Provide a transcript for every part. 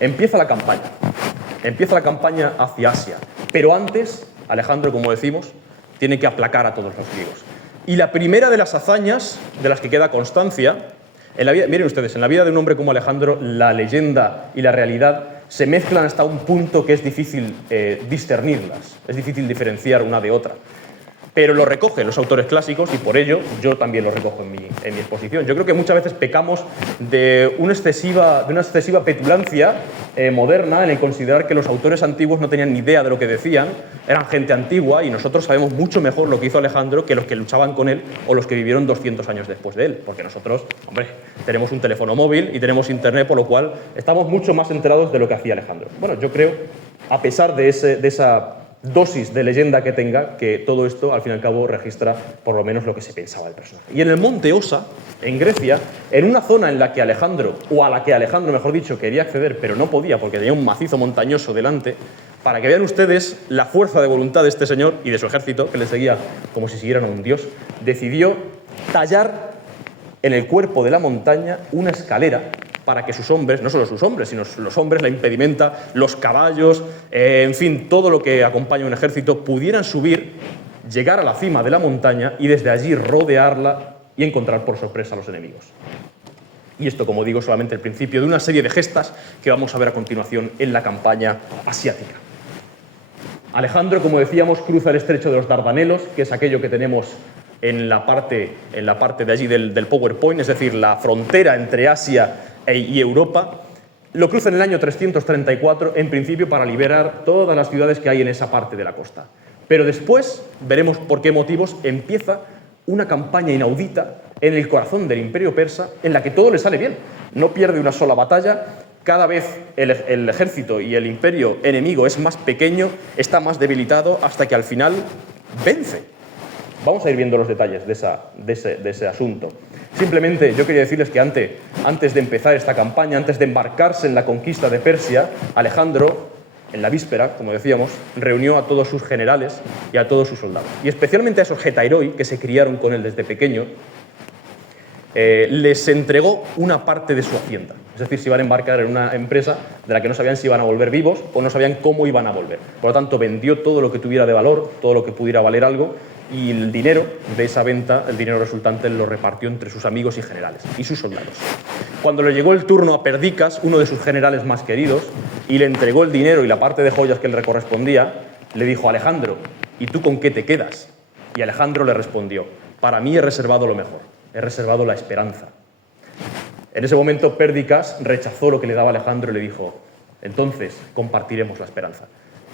Empieza la campaña. Empieza la campaña hacia Asia. Pero antes, Alejandro, como decimos, tiene que aplacar a todos los griegos. Y la primera de las hazañas de las que queda constancia, miren ustedes, en la vida de un hombre como Alejandro, la leyenda y la realidad se mezclan hasta un punto que es difícil discernirlas, es difícil diferenciar una de otra. Pero lo recogen los autores clásicos y por ello yo también lo recojo en mi exposición. Yo creo que muchas veces pecamos de una excesiva petulancia moderna en el considerar que los autores antiguos no tenían ni idea de lo que decían, eran gente antigua y nosotros sabemos mucho mejor lo que hizo Alejandro que los que luchaban con él o los que vivieron 200 años después de él, porque nosotros, hombre, tenemos un teléfono móvil y tenemos internet, por lo cual estamos mucho más enterados de lo que hacía Alejandro. Bueno, yo creo, a pesar de esa dosis de leyenda que tenga, que todo esto, al fin y al cabo, registra por lo menos lo que se pensaba del personaje. Y en el monte Osa, en Grecia, en una zona en la que Alejandro, o a la que Alejandro, mejor dicho, quería acceder, pero no podía porque tenía un macizo montañoso delante, para que vean ustedes la fuerza de voluntad de este señor y de su ejército, que le seguía como si siguieran a un dios, decidió tallar en el cuerpo de la montaña una escalera para que sus hombres, no solo sus hombres, sino los hombres, la impedimenta, los caballos, en fin, todo lo que acompaña a un ejército, pudieran subir, llegar a la cima de la montaña y desde allí rodearla y encontrar por sorpresa a los enemigos. Y esto, como digo, solamente el principio de una serie de gestas que vamos a ver a continuación en la campaña asiática. Alejandro, como decíamos, cruza el estrecho de los Dardanelos, que es aquello que tenemos en la parte de allí del PowerPoint, es decir, la frontera entre Asia y Europa. Lo cruza en el año 334, en principio para liberar todas las ciudades que hay en esa parte de la costa. Pero después, veremos por qué motivos, empieza una campaña inaudita en el corazón del Imperio Persa, en la que todo le sale bien. No pierde una sola batalla, cada vez el ejército y el imperio enemigo es más pequeño, está más debilitado, hasta que al final vence. Vamos a ir viendo los detalles de ese asunto. Simplemente yo quería decirles que antes de empezar esta campaña, antes de embarcarse en la conquista de Persia, Alejandro, en la víspera, como decíamos, reunió a todos sus generales y a todos sus soldados. Y especialmente a esos getairoi, que se criaron con él desde pequeño, les entregó una parte de su hacienda. Es decir, se iban a embarcar en una empresa de la que no sabían si iban a volver vivos o no sabían cómo iban a volver. Por lo tanto, vendió todo lo que tuviera de valor, todo lo que pudiera valer algo, y el dinero de esa venta, el dinero resultante, lo repartió entre sus amigos y generales y sus soldados. Cuando le llegó el turno a Perdicas, uno de sus generales más queridos, y le entregó el dinero y la parte de joyas que le correspondía, le dijo: Alejandro, ¿y tú con qué te quedas? Y Alejandro le respondió: para mí he reservado lo mejor, he reservado la esperanza. En ese momento Perdicas rechazó lo que le daba Alejandro y le dijo: entonces compartiremos la esperanza.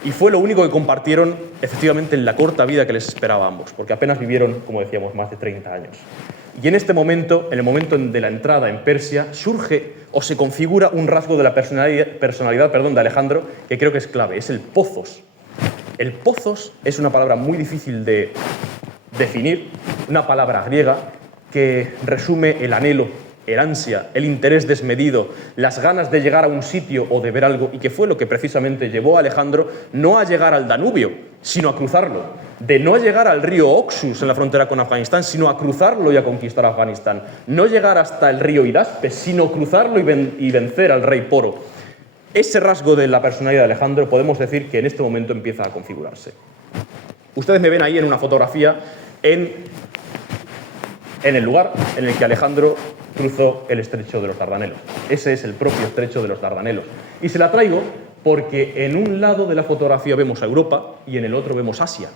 Y fue lo único que compartieron efectivamente en la corta vida que les esperaba a ambos, porque apenas vivieron, como decíamos, más de 30 años. Y en este momento, en el momento de la entrada en Persia, surge o se configura un rasgo de la personalidad de Alejandro que creo que es clave, es el pozos. El pozos es una palabra muy difícil de definir, una palabra griega que resume el anhelo, el ansia, el interés desmedido, las ganas de llegar a un sitio o de ver algo, y que fue lo que precisamente llevó a Alejandro no a llegar al Danubio, sino a cruzarlo, de no llegar al río Oxus en la frontera con Afganistán, sino a cruzarlo y a conquistar Afganistán, no llegar hasta el río Hidaspe, sino cruzarlo y vencer al rey Poro. Ese rasgo de la personalidad de Alejandro podemos decir que en este momento empieza a configurarse. Ustedes me ven ahí en una fotografía en el lugar en el que Alejandro cruzó el estrecho de los Dardanelos. Ese es el propio estrecho de los Dardanelos. Y se la traigo porque en un lado de la fotografía vemos a Europa y en el otro vemos Asia.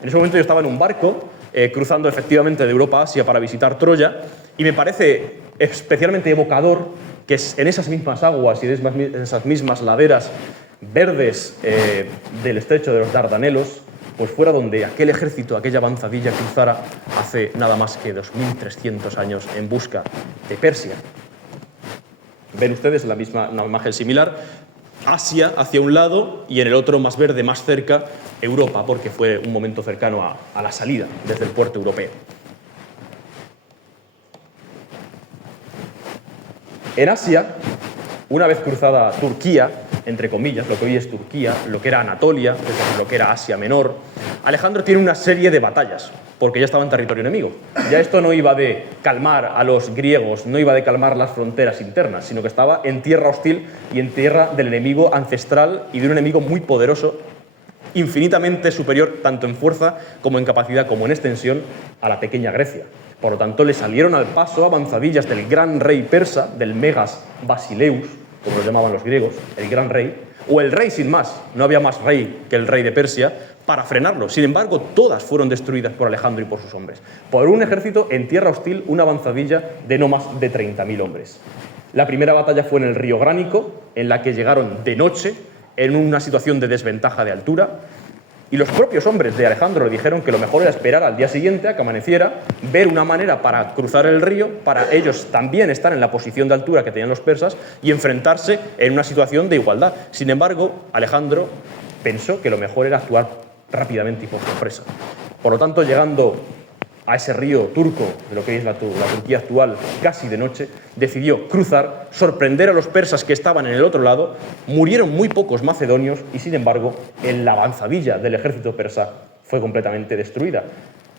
En ese momento yo estaba en un barco cruzando efectivamente de Europa a Asia para visitar Troya, y me parece especialmente evocador que en esas mismas aguas y en esas mismas laderas verdes del estrecho de los Dardanelos, pues fuera donde aquel ejército, aquella avanzadilla cruzara hace nada más que 2300 años en busca de Persia. Ven ustedes una imagen similar, Asia hacia un lado y en el otro, más verde, más cerca, Europa, porque fue un momento cercano a la salida desde el puerto europeo. En Asia, una vez cruzada Turquía, entre comillas, lo que hoy es Turquía, lo que era Anatolia, lo que era Asia Menor, Alejandro tiene una serie de batallas porque ya estaba en territorio enemigo. Ya esto no iba de calmar a los griegos, no iba de calmar las fronteras internas, sino que estaba en tierra hostil y en tierra del enemigo ancestral y de un enemigo muy poderoso, infinitamente superior tanto en fuerza como en capacidad como en extensión a la pequeña Grecia. Por lo tanto, le salieron al paso avanzadillas del gran rey persa, del Megas Basileus, como lo llamaban los griegos, el gran rey, o el rey sin más, no había más rey que el rey de Persia, para frenarlo. Sin embargo, todas fueron destruidas por Alejandro y por sus hombres. Por un ejército en tierra hostil, una avanzadilla de no más de 30.000 hombres. La primera batalla fue en el río Gránico, en la que llegaron de noche, en una situación de desventaja de altura, y los propios hombres de Alejandro le dijeron que lo mejor era esperar al día siguiente a que amaneciera, ver una manera para cruzar el río, para ellos también estar en la posición de altura que tenían los persas y enfrentarse en una situación de igualdad. Sin embargo, Alejandro pensó que lo mejor era actuar rápidamente y por sorpresa. Por lo tanto, llegando a ese río turco, de lo que es la Turquía actual, casi de noche, decidió cruzar, sorprender a los persas que estaban en el otro lado. Murieron muy pocos macedonios y, sin embargo, en la avanzadilla del ejército persa fue completamente destruida.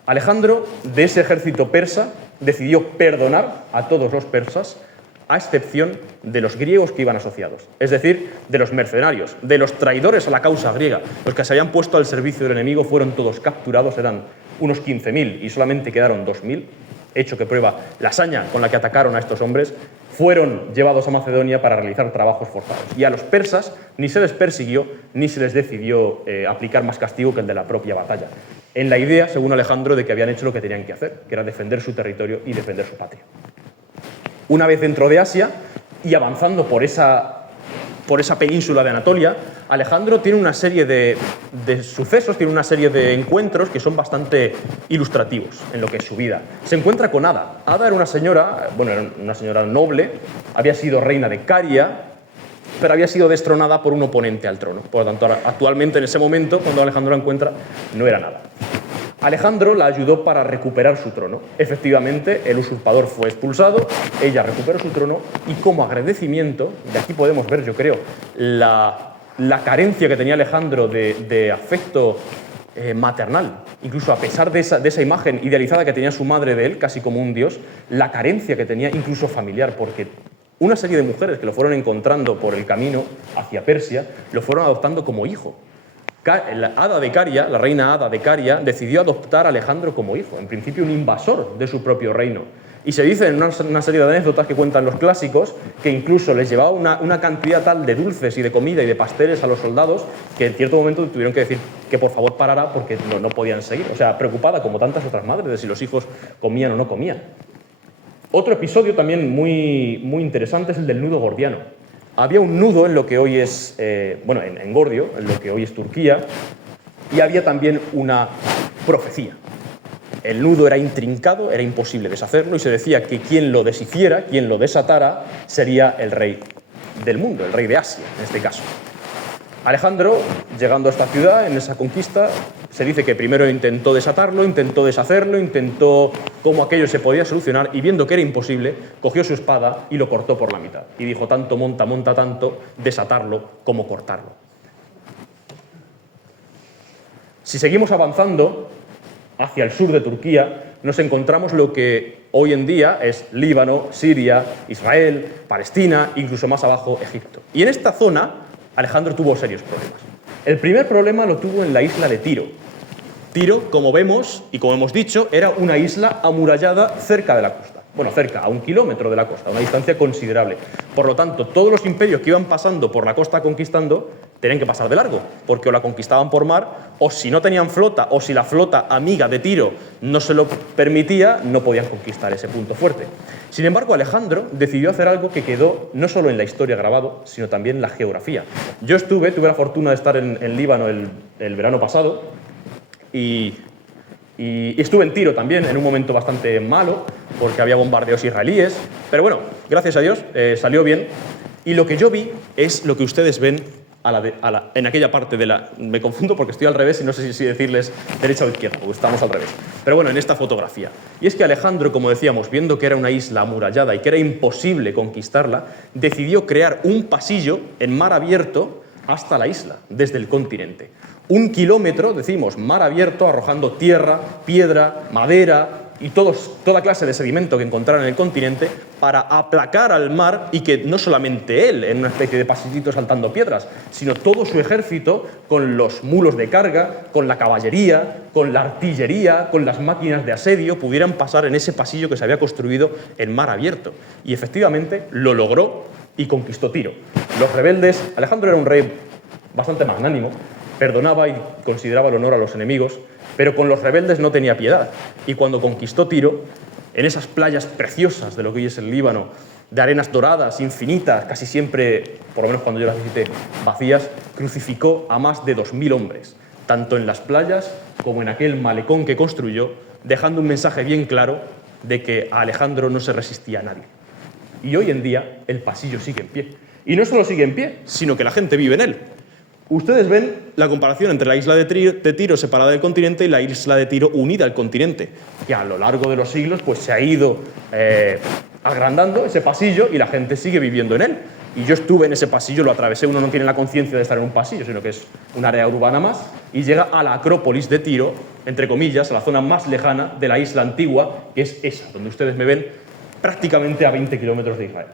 Alejandro, de ese ejército persa, decidió perdonar a todos los persas, a excepción de los griegos que iban asociados, es decir, de los mercenarios, de los traidores a la causa griega. Los que se habían puesto al servicio del enemigo fueron todos capturados, eran unos 15.000 y solamente quedaron 2.000, hecho que prueba la hazaña con la que atacaron a estos hombres. Fueron llevados a Macedonia para realizar trabajos forzados. Y a los persas ni se les persiguió ni se les decidió aplicar más castigo que el de la propia batalla, en la idea, según Alejandro, de que habían hecho lo que tenían que hacer, que era defender su territorio y defender su patria. Una vez dentro de Asia y avanzando por esa península de Anatolia, Alejandro tiene una serie de sucesos, tiene una serie de encuentros que son bastante ilustrativos en lo que es su vida. Se encuentra con Ada. Ada era una señora noble, había sido reina de Caria, pero había sido destronada por un oponente al trono. Por lo tanto, actualmente, en ese momento, cuando Alejandro la encuentra, no era nada. Alejandro la ayudó para recuperar su trono. Efectivamente, el usurpador fue expulsado, ella recuperó su trono y, como agradecimiento, de aquí podemos ver, yo creo, la carencia que tenía Alejandro de afecto maternal. Incluso a pesar de esa imagen idealizada que tenía su madre de él, casi como un dios, la carencia que tenía incluso familiar, porque una serie de mujeres que lo fueron encontrando por el camino hacia Persia, lo fueron adoptando como hijo. La Ada de Caria, la reina Ada de Caria, decidió adoptar a Alejandro como hijo, en principio un invasor de su propio reino. Y se dice en una serie de anécdotas que cuentan los clásicos que incluso les llevaba una cantidad tal de dulces y de comida y de pasteles a los soldados que en cierto momento tuvieron que decir que por favor parara porque no podían seguir. O sea, preocupada como tantas otras madres de si los hijos comían o no comían. Otro episodio también muy interesante es el del nudo gordiano. Había un nudo en lo que hoy es, en Gordio, en lo que hoy es Turquía, y había también una profecía. El nudo era intrincado, era imposible deshacerlo, y se decía que quien lo deshiciera, quien lo desatara, sería el rey del mundo, el rey de Asia, en este caso. Alejandro, llegando a esta ciudad, en esa conquista, se dice que primero intentó desatarlo, intentó deshacerlo, intentó cómo aquello se podía solucionar y, viendo que era imposible, cogió su espada y lo cortó por la mitad. Y dijo, tanto monta tanto, desatarlo como cortarlo. Si seguimos avanzando hacia el sur de Turquía, nos encontramos lo que hoy en día es Líbano, Siria, Israel, Palestina, incluso más abajo Egipto. Y en esta zona Alejandro tuvo serios problemas. El primer problema lo tuvo en la isla de Tiro. Tiro, como vemos y como hemos dicho, era una isla amurallada cerca de la costa. Bueno, cerca, a 1 kilómetro de la costa, a una distancia considerable. Por lo tanto, todos los imperios que iban pasando por la costa conquistando tenían que pasar de largo, porque o la conquistaban por mar, o si no tenían flota, o si la flota amiga de Tiro no se lo permitía, no podían conquistar ese punto fuerte. Sin embargo, Alejandro decidió hacer algo que quedó no solo en la historia grabado, sino también en la geografía. Yo tuve la fortuna de estar en Líbano el verano pasado, y estuve en Tiro también, en un momento bastante malo, porque había bombardeos israelíes, pero bueno, gracias a Dios, salió bien. Y lo que yo vi es lo que ustedes ven en aquella parte de la... Me confundo porque estoy al revés y no sé si decirles derecha o izquierda, porque estamos al revés. Pero bueno, en esta fotografía. Y es que Alejandro, como decíamos, viendo que era una isla amurallada y que era imposible conquistarla, decidió crear un pasillo en mar abierto hasta la isla, desde el continente. 1 kilómetro, decimos, mar abierto, arrojando tierra, piedra, madera y toda clase de sedimento que encontraran en el continente para aplacar al mar y que no solamente él, en una especie de pasillito saltando piedras, sino todo su ejército con los mulos de carga, con la caballería, con la artillería, con las máquinas de asedio, pudieran pasar en ese pasillo que se había construido en mar abierto. Y efectivamente lo logró y conquistó Tiro. Los rebeldes, Alejandro era un rey bastante magnánimo, perdonaba y consideraba el honor a los enemigos, pero con los rebeldes no tenía piedad. Y cuando conquistó Tiro, en esas playas preciosas de lo que hoy es el Líbano, de arenas doradas, infinitas, casi siempre, por lo menos cuando yo las visité, vacías, crucificó a más de 2000 hombres, tanto en las playas como en aquel malecón que construyó, dejando un mensaje bien claro de que a Alejandro no se resistía a nadie. Y hoy en día el pasillo sigue en pie. Y no solo sigue en pie, sino que la gente vive en él. Ustedes ven la comparación entre la isla de Tiro separada del continente y la isla de Tiro unida al continente, que a lo largo de los siglos pues, se ha ido agrandando ese pasillo y la gente sigue viviendo en él. Y yo estuve en ese pasillo, lo atravesé, uno no tiene la conciencia de estar en un pasillo, sino que es un área urbana más, y llega a la Acrópolis de Tiro, entre comillas, a la zona más lejana de la isla antigua, que es esa, donde ustedes me ven, prácticamente a 20 kilómetros de Israel.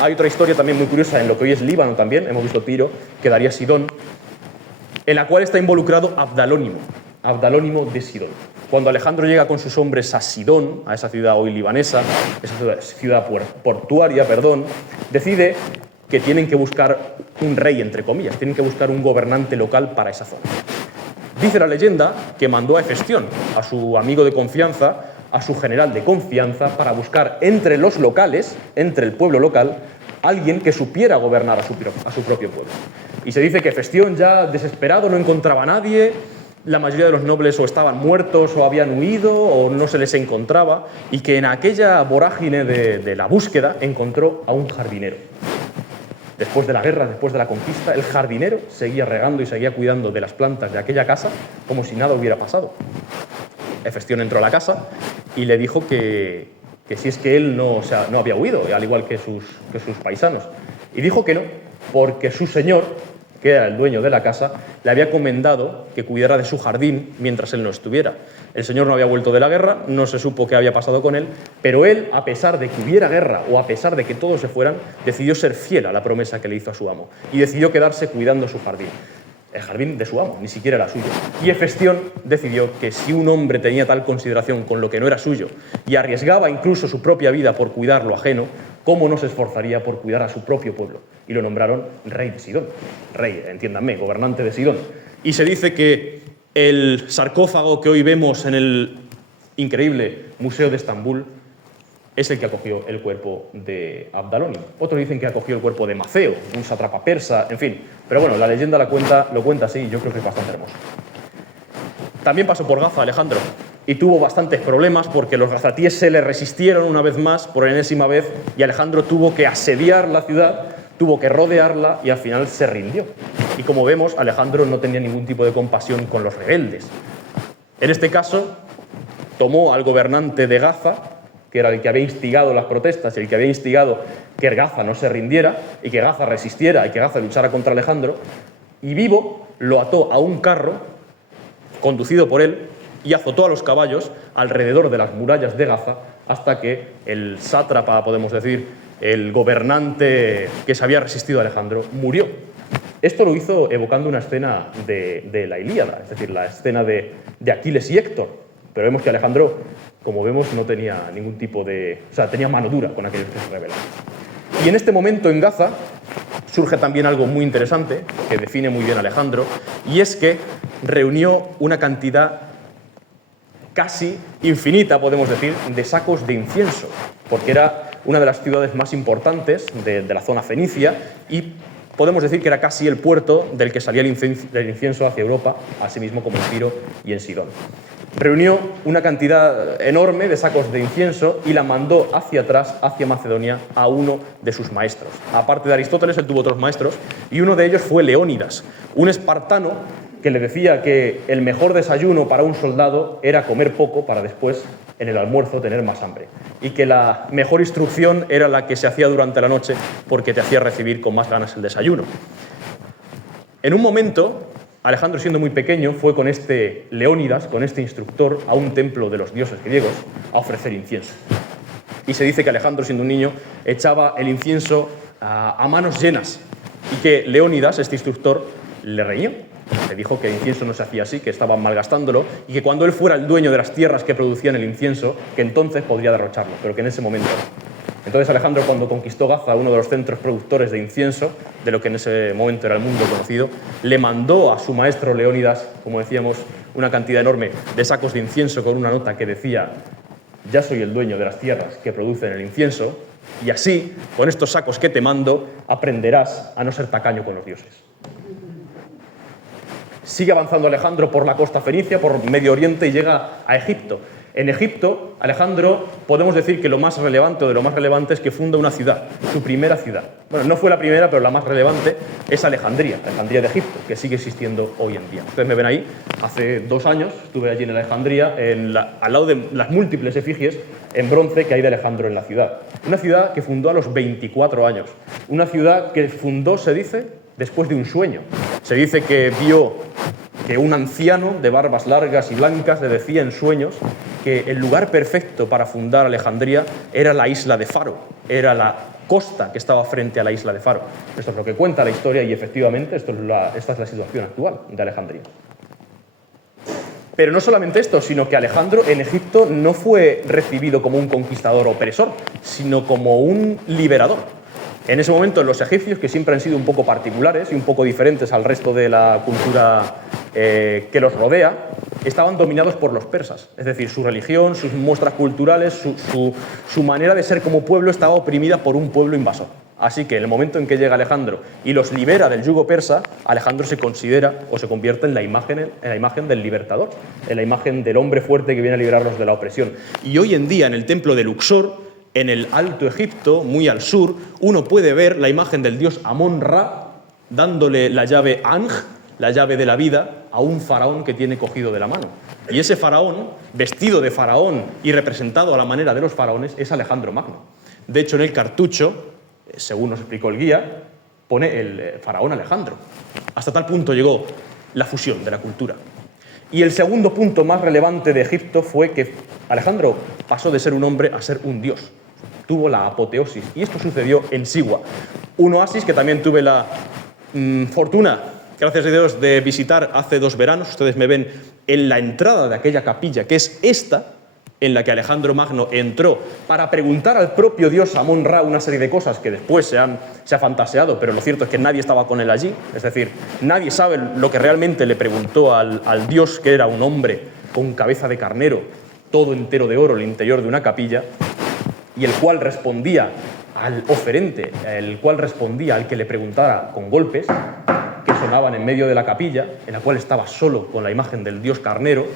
Hay otra historia también muy curiosa en lo que hoy es Líbano también, hemos visto Tiro, que daría Sidón, en la cual está involucrado Abdalónimo de Sidón. Cuando Alejandro llega con sus hombres a Sidón, a esa ciudad hoy libanesa, esa ciudad portuaria, decide que tienen que buscar un rey, entre comillas, tienen que buscar un gobernante local para esa zona. Dice la leyenda que mandó a Hefestión, a su amigo de confianza, a su general de confianza, para buscar entre los locales, entre el pueblo local, alguien que supiera gobernar a su propio pueblo. Y se dice que Hefestión, ya desesperado, no encontraba a nadie, la mayoría de los nobles o estaban muertos o habían huido o no se les encontraba, y que en aquella vorágine de la búsqueda encontró a un jardinero. Después de la guerra, después de la conquista, el jardinero seguía regando y seguía cuidando de las plantas de aquella casa como si nada hubiera pasado. Hefestión entró a la casa y le dijo que si es que él no había huido, al igual que sus paisanos. Y dijo que no, porque su señor, que era el dueño de la casa, le había encomendado que cuidara de su jardín mientras él no estuviera. El señor no había vuelto de la guerra, no se supo qué había pasado con él, pero él, a pesar de que hubiera guerra o a pesar de que todos se fueran, decidió ser fiel a la promesa que le hizo a su amo y decidió quedarse cuidando su jardín. El jardín de su amo, ni siquiera era suyo. Y Hefestión decidió que si un hombre tenía tal consideración con lo que no era suyo y arriesgaba incluso su propia vida por cuidar lo ajeno, ¿cómo no se esforzaría por cuidar a su propio pueblo? Y lo nombraron rey de Sidón. Rey, entiéndanme, gobernante de Sidón. Y se dice que el sarcófago que hoy vemos en el increíble Museo de Estambul es el que acogió el cuerpo de Abdalónimo. Otros dicen que acogió el cuerpo de Maceo, un sátrapa persa, en fin. Pero bueno, la leyenda lo cuenta así y yo creo que es bastante hermoso. También pasó por Gaza Alejandro y tuvo bastantes problemas porque los gazatíes se le resistieron una vez más, por enésima vez, y Alejandro tuvo que asediar la ciudad, tuvo que rodearla y al final se rindió. Y como vemos, Alejandro no tenía ningún tipo de compasión con los rebeldes. En este caso, tomó al gobernante de Gaza, que era el que había instigado las protestas, el que había instigado que Gaza no se rindiera y que Gaza resistiera y que Gaza luchara contra Alejandro, y vivo lo ató a un carro conducido por él y azotó a los caballos alrededor de las murallas de Gaza hasta que el sátrapa, podemos decir, el gobernante que se había resistido a Alejandro, murió. Esto lo hizo evocando una escena de la Ilíada, es decir, la escena de Aquiles y Héctor. Pero vemos que Alejandro, como vemos, no tenía ningún tipo de... O sea, tenía mano dura con aquellos que se rebelaban. Y en este momento en Gaza surge también algo muy interesante, que define muy bien a Alejandro, y es que reunió una cantidad casi infinita, podemos decir, de sacos de incienso, porque era una de las ciudades más importantes de la zona fenicia y podemos decir que era casi el puerto del que salía el incienso hacia Europa, así mismo como en Tiro y en Sidón. Reunió una cantidad enorme de sacos de incienso y la mandó hacia atrás, hacia Macedonia, a uno de sus maestros. Aparte de Aristóteles, él tuvo otros maestros, y uno de ellos fue Leónidas, un espartano que le decía que el mejor desayuno para un soldado era comer poco para después en el almuerzo tener más hambre y que la mejor instrucción era la que se hacía durante la noche porque te hacía recibir con más ganas el desayuno. En un momento, Alejandro, siendo muy pequeño, fue con este Leónidas, con este instructor, a un templo de los dioses griegos a ofrecer incienso. Y se dice que Alejandro, siendo un niño, echaba el incienso a manos llenas y que Leónidas, este instructor, le reñió. Le dijo que el incienso no se hacía así, que estaban malgastándolo y que cuando él fuera el dueño de las tierras que producían el incienso, que entonces podría derrocharlo, pero que en ese momento no. Entonces Alejandro, cuando conquistó Gaza, uno de los centros productores de incienso, de lo que en ese momento era el mundo conocido, le mandó a su maestro Leónidas, como decíamos, una cantidad enorme de sacos de incienso con una nota que decía: ya soy el dueño de las tierras que producen el incienso, y así, con estos sacos que te mando, aprenderás a no ser tacaño con los dioses. Sigue avanzando Alejandro por la costa fenicia, por Medio Oriente, y llega a Egipto. En Egipto, Alejandro, podemos decir que lo más relevante o de lo más relevante es que funda una ciudad, su primera ciudad. Bueno, no fue la primera, pero la más relevante es Alejandría, Alejandría de Egipto, que sigue existiendo hoy en día. Ustedes me ven ahí, hace 2 años estuve allí en Alejandría, al lado de las múltiples efigies en bronce que hay de Alejandro en la ciudad. Una ciudad que fundó a los 24 años, una ciudad que fundó, se dice, después de un sueño. Se dice que vio que un anciano de barbas largas y blancas le decía en sueños que el lugar perfecto para fundar Alejandría era la isla de Faro, era la costa que estaba frente a la isla de Faro. Esto es lo que cuenta la historia y efectivamente esta es la situación actual de Alejandría. Pero no solamente esto, sino que Alejandro en Egipto no fue recibido como un conquistador opresor, sino como un liberador. En ese momento los egipcios, que siempre han sido un poco particulares y un poco diferentes al resto de la cultura que los rodea, estaban dominados por los persas. Es decir, su religión, sus muestras culturales, su manera de ser como pueblo estaba oprimida por un pueblo invasor. Así que en el momento en que llega Alejandro y los libera del yugo persa, Alejandro se considera o se convierte en la imagen del libertador, en la imagen del hombre fuerte que viene a liberarlos de la opresión. Y hoy en día en el templo de Luxor, en el Alto Egipto, muy al sur, uno puede ver la imagen del dios Amón-Ra dándole la llave Anj, la llave de la vida, a un faraón que tiene cogido de la mano. Y ese faraón, vestido de faraón y representado a la manera de los faraones, es Alejandro Magno. De hecho, en el cartucho, según nos explicó el guía, pone el faraón Alejandro. Hasta tal punto llegó la fusión de la cultura. Y el segundo punto más relevante de Egipto fue que Alejandro pasó de ser un hombre a ser un dios. Tuvo la apoteosis. Y esto sucedió en Sigua, un oasis que también tuve la fortuna, gracias a Dios, de visitar hace 2 veranos. Ustedes me ven en la entrada de aquella capilla, que es esta, en la que Alejandro Magno entró para preguntar al propio dios Amón-Ra una serie de cosas que después se ha fantaseado, pero lo cierto es que nadie estaba con él allí. Es decir, nadie sabe lo que realmente le preguntó al dios, que era un hombre con cabeza de carnero, todo entero de oro, el interior de una capilla, y el cual respondía al oferente, el cual respondía al que le preguntara con golpes que sonaban en medio de la capilla, en la cual estaba solo con la imagen del dios carnero,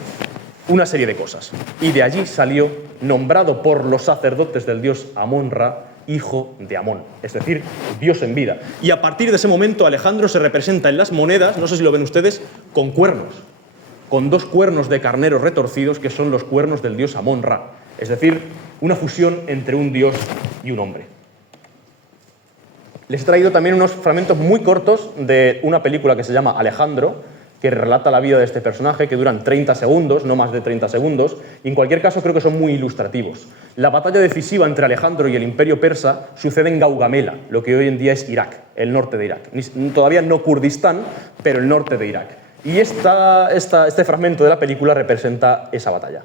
una serie de cosas. Y de allí salió, nombrado por los sacerdotes del dios Amón-Ra, hijo de Amón, es decir, dios en vida. Y a partir de ese momento Alejandro se representa en las monedas, no sé si lo ven ustedes, con cuernos, con 2 cuernos de carnero retorcidos que son los cuernos del dios Amón-Ra, es decir, una fusión entre un dios y un hombre. Les he traído también unos fragmentos muy cortos de una película que se llama Alejandro, que relata la vida de este personaje, que duran 30 segundos, no más de 30 segundos, y en cualquier caso creo que son muy ilustrativos. La batalla decisiva entre Alejandro y el imperio persa sucede en Gaugamela, lo que hoy en día es Irak, el norte de Irak. Todavía no Kurdistán, pero el norte de Irak. Y este fragmento de la película representa esa batalla.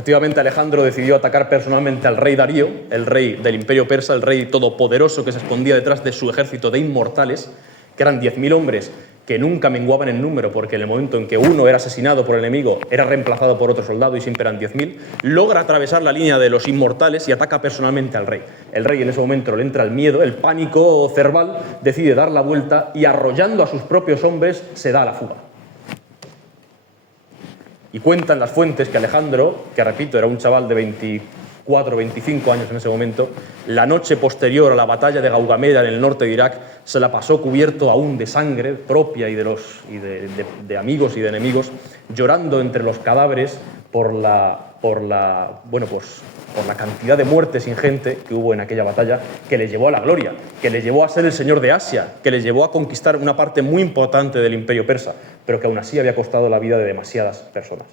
Efectivamente, Alejandro decidió atacar personalmente al rey Darío, el rey del Imperio Persa, el rey todopoderoso que se escondía detrás de su ejército de inmortales, que eran 10.000 hombres que nunca menguaban en número, porque en el momento en que uno era asesinado por el enemigo, era reemplazado por otro soldado y siempre eran 10.000, logra atravesar la línea de los inmortales y ataca personalmente al rey. El rey en ese momento le entra el miedo, el pánico cerval, decide dar la vuelta y, arrollando a sus propios hombres, se da a la fuga. Y cuentan las fuentes que Alejandro, que repito, era un chaval de 24 o 25 años en ese momento, la noche posterior a la batalla de Gaugamela en el norte de Irak, se la pasó cubierto aún de sangre propia y de amigos y de enemigos, llorando entre los cadáveres por la cantidad de muertes ingente que hubo en aquella batalla, que le llevó a la gloria, que le llevó a ser el señor de Asia, que le llevó a conquistar una parte muy importante del imperio persa, pero que aún así había costado la vida de demasiadas personas.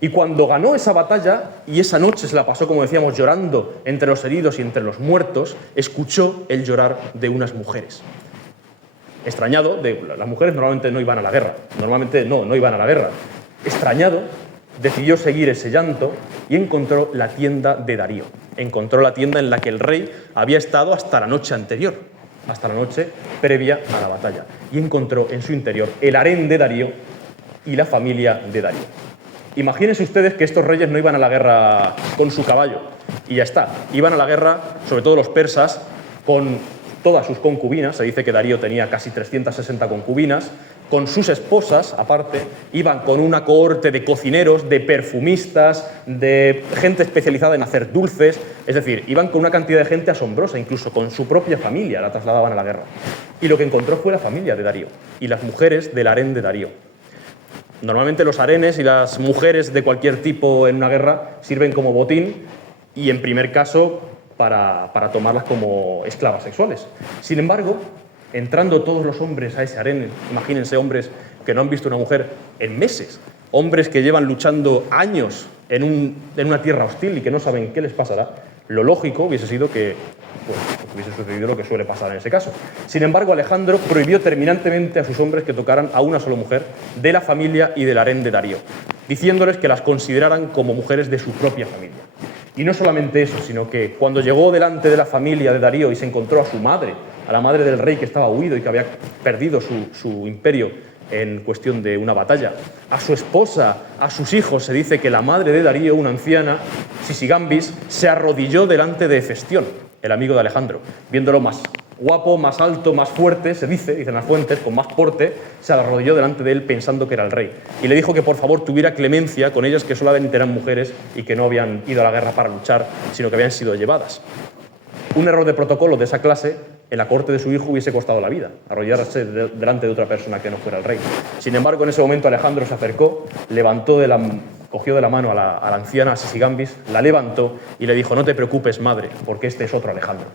Y cuando ganó esa batalla, y esa noche se la pasó, como decíamos, llorando entre los heridos y entre los muertos, escuchó el llorar de unas mujeres. Extrañado, las mujeres normalmente no iban a la guerra, no iban a la guerra. Extrañado, decidió seguir ese llanto y encontró la tienda de Darío. Encontró la tienda en la que el rey había estado hasta la noche anterior, hasta la noche previa a la batalla. Y encontró en su interior el harén de Darío y la familia de Darío. Imagínense ustedes que estos reyes no iban a la guerra con su caballo y ya está. Iban a la guerra, sobre todo los persas, con todas sus concubinas. Se dice que Darío tenía casi 360 concubinas. Con sus esposas, aparte, iban con una cohorte de cocineros, de perfumistas, de gente especializada en hacer dulces. Es decir, iban con una cantidad de gente asombrosa, incluso con su propia familia la trasladaban a la guerra. Y lo que encontró fue la familia de Darío y las mujeres del harén de Darío. Normalmente los harenes y las mujeres de cualquier tipo en una guerra sirven como botín y, en primer caso, para tomarlas como esclavas sexuales. Sin embargo, entrando todos los hombres a ese harén, imagínense hombres que no han visto una mujer en meses, hombres que llevan luchando años en una tierra hostil y que no saben qué les pasará, lo lógico hubiese sido que hubiese sucedido lo que suele pasar en ese caso. Sin embargo, Alejandro prohibió terminantemente a sus hombres que tocaran a una sola mujer de la familia y del harén de Darío, diciéndoles que las consideraran como mujeres de su propia familia. Y no solamente eso, sino que cuando llegó delante de la familia de Darío y se encontró a su madre, a la madre del rey que estaba huido y que había perdido su imperio en cuestión de una batalla, a su esposa, a sus hijos, se dice que la madre de Darío, una anciana, Sisigambis, se arrodilló delante de Hefestión, el amigo de Alejandro, viéndolo más guapo, más alto, más fuerte, se dice, dicen las fuentes, con más porte, se arrodilló delante de él pensando que era el rey. Y le dijo que por favor tuviera clemencia con ellas, que solamente eran mujeres y que no habían ido a la guerra para luchar, sino que habían sido llevadas. Un error de protocolo de esa clase en la corte de su hijo hubiese costado la vida, arrodillarse delante de otra persona que no fuera el rey. Sin embargo, en ese momento Alejandro se acercó, cogió de la mano a la anciana Sisigambis, la levantó y le dijo: no te preocupes, madre, porque este es otro Alejandro.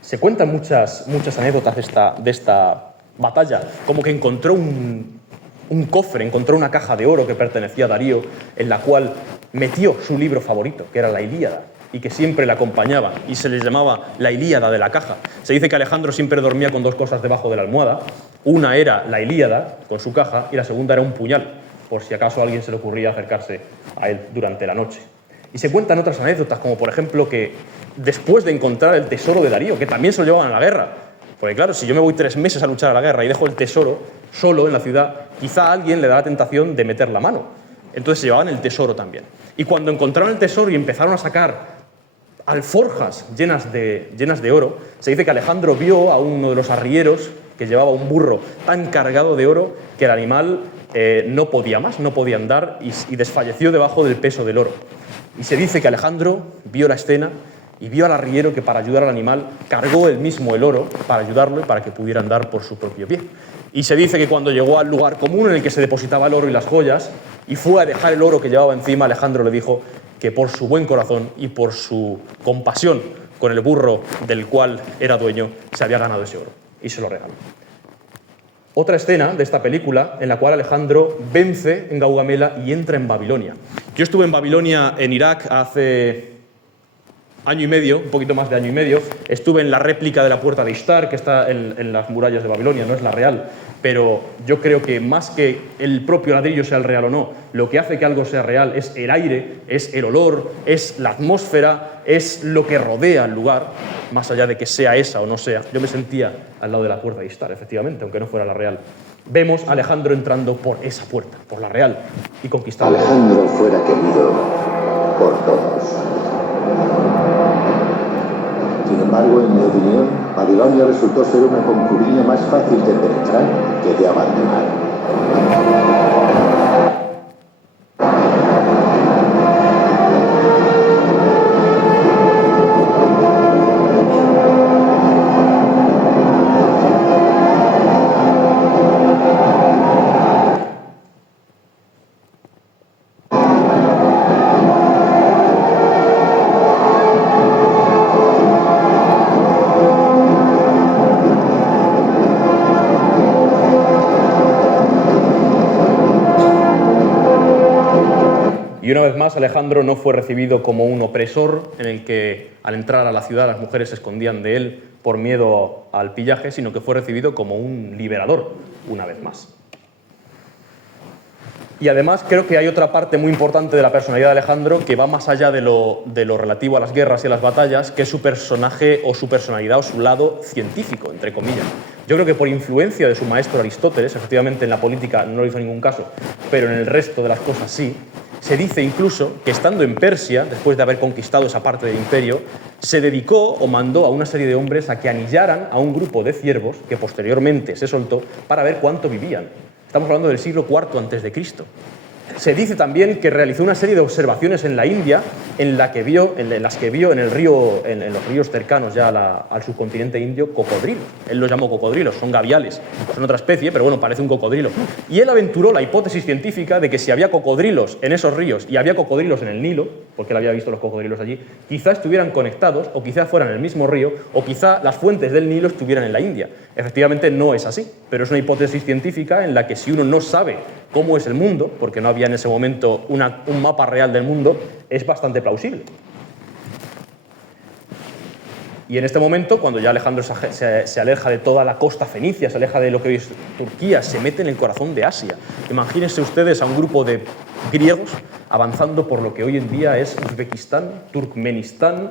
Se cuentan muchas anécdotas de esta batalla, como que encontró un cofre, encontró una caja de oro que pertenecía a Darío, en la cual metió su libro favorito, que era la Ilíada, y que siempre le acompañaba, y se le llamaba la Ilíada de la caja. Se dice que Alejandro siempre dormía con dos cosas debajo de la almohada. Una era la Ilíada, con su caja, y la segunda era un puñal, por si acaso a alguien se le ocurría acercarse a él durante la noche. Y se cuentan otras anécdotas, como por ejemplo que después de encontrar el tesoro de Darío, que también se lo llevaban a la guerra, porque claro, si yo me voy 3 meses a luchar a la guerra y dejo el tesoro solo en la ciudad, quizá a alguien le da la tentación de meter la mano. Entonces se llevaban el tesoro también. Y cuando encontraron el tesoro y empezaron a sacar alforjas llenas de oro, se dice que Alejandro vio a uno de los arrieros que llevaba un burro tan cargado de oro que el animal no podía más, no podía andar y desfalleció debajo del peso del oro. Y se dice que Alejandro vio la escena y vio al arriero que, para ayudar al animal, cargó él mismo el oro para ayudarlo y para que pudiera andar por su propio pie. Y se dice que cuando llegó al lugar común en el que se depositaba el oro y las joyas y fue a dejar el oro que llevaba encima, Alejandro le dijo que por su buen corazón y por su compasión con el burro del cual era dueño, se había ganado ese oro y se lo regaló. Otra escena de esta película en la cual Alejandro vence en Gaugamela y entra en Babilonia. Yo estuve en Babilonia, en Irak, hace año y medio, un poquito más de año y medio, estuve en la réplica de la Puerta de Ishtar, que está en las murallas de Babilonia, no es la real, pero yo creo que más que el propio ladrillo sea el real o no, lo que hace que algo sea real es el aire, es el olor, es la atmósfera, es lo que rodea el lugar, más allá de que sea esa o no sea. Yo me sentía al lado de la Puerta de Ishtar, efectivamente, aunque no fuera la real. Vemos a Alejandro entrando por esa puerta, por la real, y conquistando. Alejandro fuera querido por todos. Sin embargo, en mi opinión, Babilonia resultó ser una concubina más fácil de penetrar que de abandonar. Y una vez más, Alejandro no fue recibido como un opresor en el que al entrar a la ciudad las mujeres se escondían de él por miedo al pillaje, sino que fue recibido como un liberador, una vez más. Y además creo que hay otra parte muy importante de la personalidad de Alejandro que va más allá de lo relativo a las guerras y a las batallas, que es su personaje o su personalidad o su lado científico, entre comillas. Yo creo que por influencia de su maestro Aristóteles, efectivamente en la política no le hizo ningún caso, pero en el resto de las cosas sí, se dice incluso que estando en Persia, después de haber conquistado esa parte del imperio, se dedicó o mandó a una serie de hombres a que anillaran a un grupo de ciervos que posteriormente se soltó para ver cuánto vivían. Estamos hablando del siglo IV a.C. Se dice también que realizó una serie de observaciones en la India en las que vio en los ríos cercanos ya al subcontinente indio cocodrilos. Él los llamó cocodrilos, son gaviales, son otra especie, pero bueno, parece un cocodrilo. Y él aventuró la hipótesis científica de que si había cocodrilos en esos ríos y había cocodrilos en el Nilo, porque él había visto los cocodrilos allí, quizá estuvieran conectados o quizá fueran en el mismo río o quizá las fuentes del Nilo estuvieran en la India. Efectivamente no es así, pero es una hipótesis científica en la que si uno no sabe cómo es el mundo, porque no había en ese momento un mapa real del mundo, es bastante plausible. Y en este momento, cuando ya Alejandro se aleja de toda la costa fenicia, se aleja de lo que hoy es Turquía, se mete en el corazón de Asia. Imagínense ustedes a un grupo de griegos avanzando por lo que hoy en día es Uzbekistán, Turkmenistán,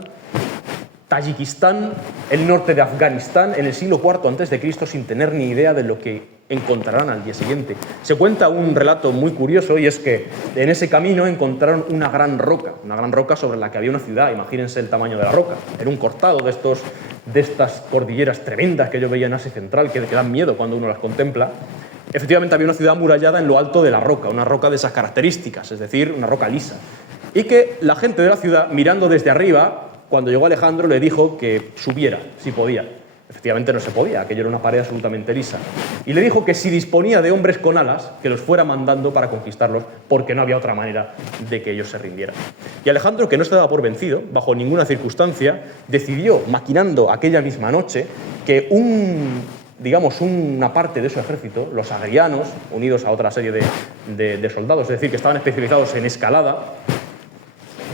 Tayikistán, el norte de Afganistán, en el siglo IV a.C., sin tener ni idea de lo que encontrarán al día siguiente. Se cuenta un relato muy curioso, y es que en ese camino encontraron una gran roca sobre la que había una ciudad. Imagínense el tamaño de la roca. Era un cortado de estas cordilleras tremendas que yo veía en Asia Central, que dan miedo cuando uno las contempla. Efectivamente había una ciudad amurallada en lo alto de la roca, una roca de esas características, es decir, una roca lisa. Y que la gente de la ciudad, mirando desde arriba, cuando llegó Alejandro le dijo que subiera, si podía. Efectivamente no se podía, aquello era una pared absolutamente lisa. Y le dijo que si disponía de hombres con alas, que los fuera mandando para conquistarlos, porque no había otra manera de que ellos se rindieran. Y Alejandro, que no estaba por vencido, bajo ninguna circunstancia, decidió, maquinando aquella misma noche, que una parte de su ejército, los agrianos, unidos a otra serie de soldados, es decir, que estaban especializados en escalada,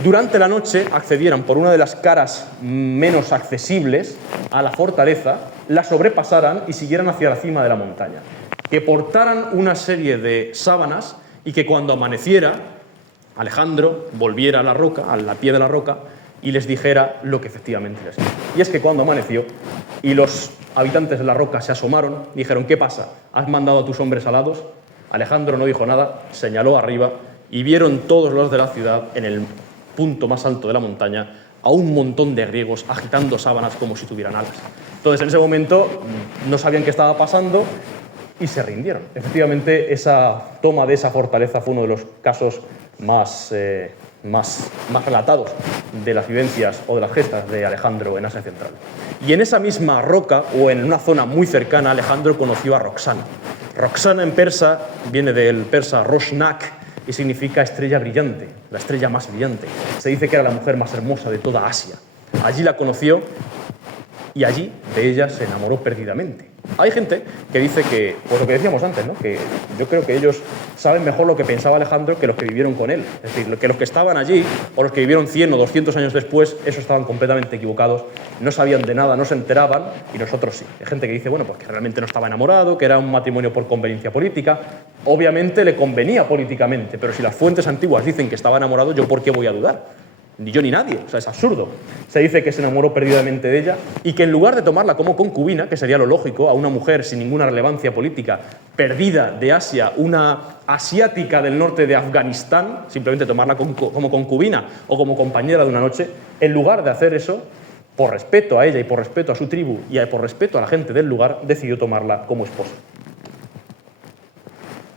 durante la noche accedieran por una de las caras menos accesibles a la fortaleza, la sobrepasaran y siguieran hacia la cima de la montaña. Que portaran una serie de sábanas y que cuando amaneciera, Alejandro volviera a la roca, a la pie de la roca, y les dijera lo que efectivamente les dijo. Y es que cuando amaneció y los habitantes de la roca se asomaron, dijeron: ¿qué pasa? ¿Has mandado a tus hombres alados? Alejandro no dijo nada, señaló arriba y vieron todos los de la ciudad en el punto más alto de la montaña a un montón de griegos agitando sábanas como si tuvieran alas. Entonces, en ese momento no sabían qué estaba pasando y se rindieron. Efectivamente, esa toma de esa fortaleza fue uno de los casos más relatados de las vivencias o de las gestas de Alejandro en Asia Central. Y en esa misma roca, o en una zona muy cercana, Alejandro conoció a Roxana. Roxana en persa viene del persa Roshnak, y significa estrella brillante, la estrella más brillante. Se dice que era la mujer más hermosa de toda Asia. Allí la conoció y allí de ella se enamoró perdidamente. Hay gente que dice que, pues lo que decíamos antes, ¿no? Que yo creo que ellos saben mejor lo que pensaba Alejandro que los que vivieron con él. Es decir, que los que estaban allí o los que vivieron 100 o 200 años después, esos estaban completamente equivocados, no sabían de nada, no se enteraban, y nosotros sí. Hay gente que dice, bueno, pues que realmente no estaba enamorado, que era un matrimonio por conveniencia política. Obviamente le convenía políticamente, pero si las fuentes antiguas dicen que estaba enamorado, ¿yo por qué voy a dudar? Ni yo ni nadie, o sea, es absurdo. Se dice que se enamoró perdidamente de ella y que en lugar de tomarla como concubina, que sería lo lógico, a una mujer sin ninguna relevancia política, perdida de Asia, una asiática del norte de Afganistán, simplemente tomarla como concubina o como compañera de una noche, en lugar de hacer eso, por respeto a ella y por respeto a su tribu y por respeto a la gente del lugar, decidió tomarla como esposa.